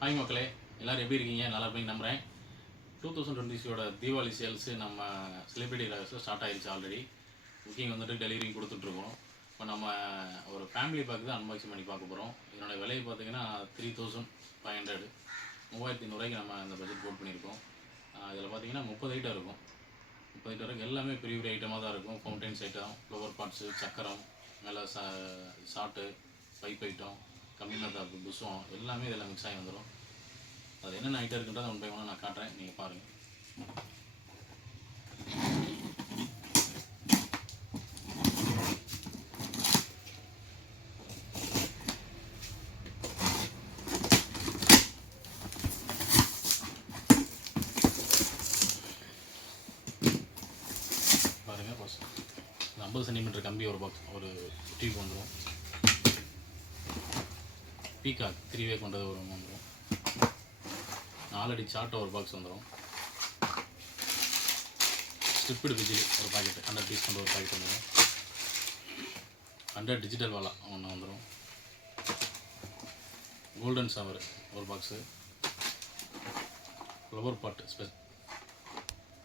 Hi மக்களே, எல்லோரும் எப்படி இருக்கீங்க? நல்லா இருப்பீங்க நம்புகிறேன். 2020 தீபாவளி சேல்ஸு நம்ம செலிபிரிட்டி ரைஸில் ஸ்டார்ட் ஆகிடுச்சு. ஆல்ரெடி புக்கிங் வந்துட்டு டெலிவரியும் கொடுத்துட்ருக்கோம். இப்போ நம்ம ஒரு ஃபேமிலி பேக் தான் அன்பாக்சிங் பண்ணி பார்க்க போகிறோம். இதனுடைய விலையை பார்த்தீங்கன்னா 3500 3100 நம்ம இந்த பட்ஜெட் போட் பண்ணியிருக்கோம். இதில் பார்த்தீங்கன்னா 30 ஐட்டம் இருக்கும். 30 ஐட்டம் இருக்குது. எல்லாமே பெரிய பெரிய ஐட்டமாக தான் இருக்கும். ஃபவுண்டைன்ஸ் ஐட்டம், ஃப்ளவர் பாட்ஸு, சக்கரம், மேலே சாட்டு, பைப் ஐட்டம், கம்மிமத்தாப்பு, புஷ்வம் எல்லாமே இதில் மிக்ஸ் ஆகி வந்துடும். அது என்னென்ன ஐட்டம் இருக்குன்றதை ஒன் பை ஒன்னாக நான் காட்டுறேன், நீங்கள் பாருங்கள். பாருங்கள், ஃபஸ்ட் 50 சென்டிமீட்டர் கம்பி ஒரு பாக்ஸ் ஒரு டியூப் வந்துடும். பீகாக் 3 வே கொண்டது ஒரு வந்துடும். 4 அடி சாட்டை ஒரு பாக்ஸ் வந்துடும். ஸ்ட்ரிப்டு பிஜிலி ஒரு பாக்கெட்டு 100 பீஸ் கொண்ட ஒரு பாக்கெட் வந்துடும். 100 டிஜிட்டல் வாலா ஒன்று வந்துடும். கோல்டன் ஷவர் ஒரு பாக்ஸு. ஃப்ளவர் பாட்டு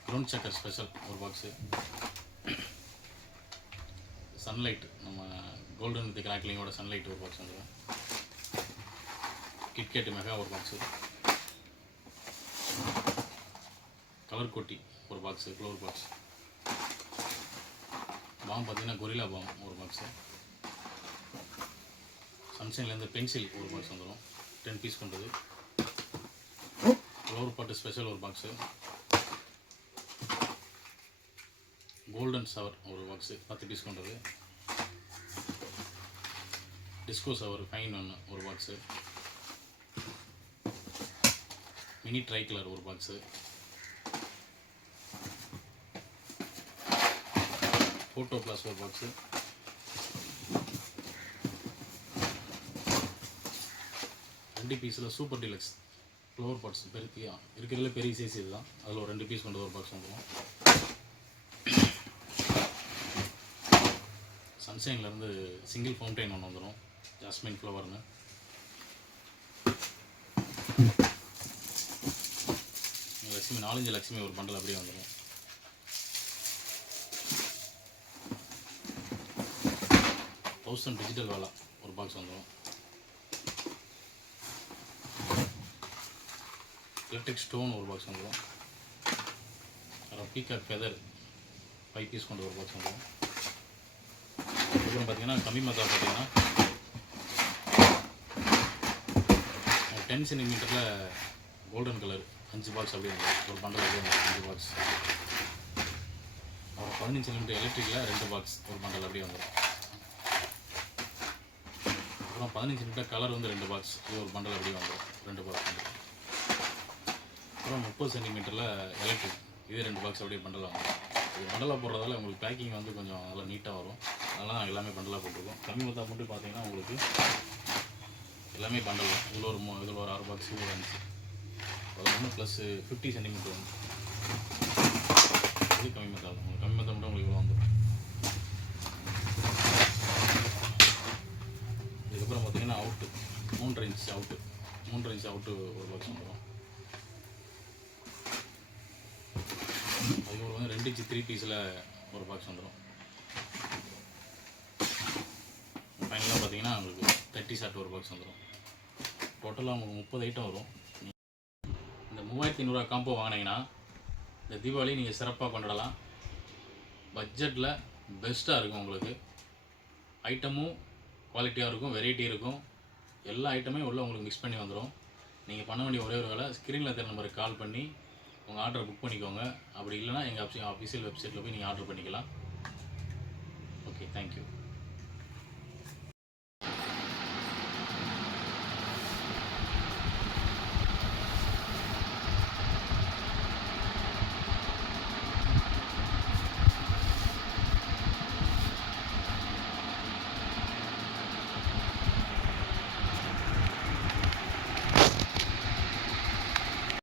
க்ரௌண்ட் சக்கர் ஸ்பெஷல் ஒரு பாக்ஸு. சன்லைட் நம்ம கோல்டன் வித் கிராக்லிங்கோட சன்லைட் ஒரு பாக்ஸ் வந்துடும். கிட்கேட் மெகா ஒரு பாக்ஸு. கலர் கோட்டி ஒரு பாக்ஸு, ஃப்ளவர் பாக்ஸ். பாம் பார்த்தீங்கன்னா கொரில்லா பாம் ஒரு பாக்ஸு. சன்ஷைன்லேருந்து பென்சில் ஒரு பாக்ஸ் வந்துடும், 10 பீஸ் கொண்டது. ஃப்ளவர் பாட்டு ஸ்பெஷல் ஒரு பாக்ஸு. கோல்டன் ஷவர் ஒரு பாக்ஸு 10 பீஸ் கொண்டது. டிஸ்கோ ஷவர் ஃபைன் ஒன்று ஒரு பாக்ஸு. மினி ட்ரை கலர் ஒரு பாக்ஸு. ஃபோட்டோ ப்ளஸ் ஒரு பாக்ஸு. ரெண்டு பீஸில் சூப்பர் டிலக்ஸ் ஃப்ளவர் பாட்ஸ் பெருத்தியா இருக்கிறதுல பெரிய சைஸ் இது தான். அதில் ஒரு 2 பீஸ் கொண்டு ஒரு பாக்ஸ் வந்துடும். சன்ஷைன்லேருந்து சிங்கிள் ஃபவுண்டைன் ஒன்று வந்துடும், ஜாஸ்மின் ஃப்ளவர்னு. லக்ஷ்மி 4-5 லக்ஷ்மி ஒரு பண்டல் அப்படியே வந்துடும். டிஜிட்டல் வாலா ஒரு பாக்ஸ் வந்துடும். எலக்ட்ரிக் ஸ்டோன் ஒரு பாக்ஸ் வந்துடும். அப்புறம் பீகாக் ஃபெதர் 5 பீஸ் கொண்டு ஒரு பாக்ஸ் வந்துடும். அப்புறம் பார்த்தீங்கன்னா கம்மிமத்தா பார்த்தீங்கன்னா 10 சென்டிமீட்டரில் கோல்டன் கலர் 5 பாக்ஸ் அப்படியே வந்துடும். ஒரு பண்டல் அப்படியே வந்துடும் 5 பாக்ஸ். அப்புறம் 15 சென்டிமீட்டர் எலக்ட்ரிக்கில் 2 பாக்ஸ் ஒரு பண்டல் அப்படியே வந்துடும். அப்புறம் 15 சென்டிமீட்டர் கலர் வந்து 2 பாக்ஸ், இது ஒரு பண்டல் அப்படியே வந்துடும், 2 பாக்ஸ் வந்துடும். அப்புறம் 30 சென்டிமீட்டரில் எலக்ட்ரிக், இது 2 பாக்ஸ் அப்படியே பண்டலாக வந்துடும். இது பண்டலாக போடுறதால உங்களுக்கு பேக்கிங் வந்து கொஞ்சம் நல்லா நீட்டாக வரும். அதனால் நாங்கள் எல்லாமே பண்டலாக போட்டிருக்கோம். கம்மிமத்தா மட்டும் பார்த்தீங்கன்னா உங்களுக்கு எல்லாமே பண்டல் தான். இதில் ஒரு 6 பாக்ஸ், இது 5, அது ஒன்று ப்ளஸ் 50 சென்டிமீட்டர் வந்து இது கம்மிமத்தா தான். உங்களுக்கு கம்மிமத்தா மட்டும் உங்களுக்கு இவ்வளோ வந்துடும். இதுக்கப்புறம் பார்த்தீங்கன்னா அவுட்டு 3 இன்ச் அவுட்டு ஒரு பாக்ஸ் வந்துடும். அதுக்கப்புறம் வந்து 2 இன்ச் 3 பீஸில் ஒரு பாக்ஸ் வந்துடும். ஃபைனலாக பார்த்தீங்கன்னா உங்களுக்கு 30 ஷார்ட் ஒரு பாக்ஸ் வந்துடும். டோட்டலாக உங்களுக்கு 30 ஐட்டம் வரும். இந்த 3500 காம்போ வாங்கினீங்கன்னா இந்த தீபாவளி நீங்கள் சிறப்பாக கொண்டாடலாம். பட்ஜெட்டில் பெஸ்ட்டாக இருக்கும். உங்களுக்கு ஐட்டமும் குவாலிட்டியாக இருக்கும், வெரைட்டி இருக்கும். எல்லா ஐட்டமே உள்ளே உங்களுக்கு மிக்ஸ் பண்ணி வந்துடும். நீங்கள் பண்ண வேண்டிய ஒரே ஒரு வேலை, ஸ்க்ரீனில் தெரிய நம்பருக்கு கால் பண்ணி உங்கள் ஆர்டரை புக் பண்ணிக்கோங்க. அப்படி இல்லைனா எங்கள் அஃபிஷியல் வெப்சைட்டில் போய் நீங்கள் ஆர்டர் பண்ணிக்கலாம். Okay, thank you.